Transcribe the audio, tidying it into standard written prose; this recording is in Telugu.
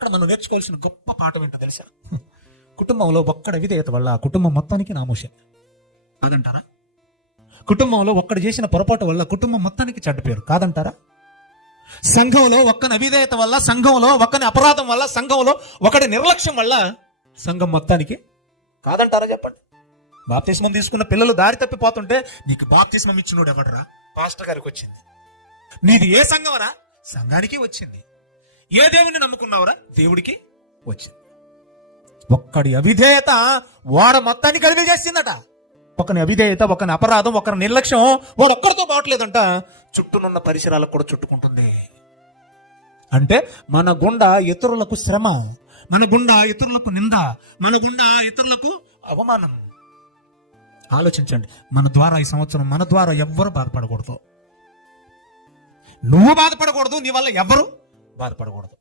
ఇక్కడ మనం నేర్చుకోవాల్సిన గొప్ప పాఠం ఏంటో తెలుసా? కుటుంబంలో ఒక్కడి విధేయత వల్ల ఆ కుటుంబం మొత్తానికి నామోషం కాదంటారా? కుటుంబంలో ఒక్కడు చేసిన పొరపాటు వల్ల కుటుంబం మొత్తానికి చెడ్డ పేరు కాదంటారా? సంఘంలో ఒక్కని అవిధేయత వల్ల, సంఘంలో ఒక్కని అపరాధం వల్ల, సంఘంలో ఒకటి నిర్లక్ష్యం వల్ల సంఘం మొత్తానికి కాదంటారా? చెప్పండి. బాప్తిస్మం తీసుకున్న పిల్లలు దారి తప్పిపోతుంటే నీకు బాప్తిస్మం ఇచ్చినోడు ఎవడరా? పాస్టర్ గారికి వచ్చింది. నీది ఏ సంఘమరా? సంఘానికి వచ్చింది. ఏ దేవుని నమ్ముకున్నావురా? దేవుడికి వచ్చింది. ఒక్కడి అవిధేయత వాడ మొత్తాన్ని కలిపి చేసిందట. ఒకని అవిధేయత, ఒకని అపరాధం, ఒకరి నిర్లక్ష్యం వాడు ఒక్కడితో బావట్లేదంట, చుట్టూనున్న పరిసరాలకు కూడా చుట్టుకుంటుంది. అంటే మన గుండా ఇతరులకు శ్రమ, మన గుండా ఇతరులకు నింద, మన గుండా ఇతరులకు అవమానం. ఆలోచించండి, మన ద్వారా ఈ సంవత్సరం మన ద్వారా ఎవ్వరు బాధపడకూడదు. నువ్వు బాధపడకూడదు, నీ వల్ల ఎవ్వరు బాధపడకూడదు.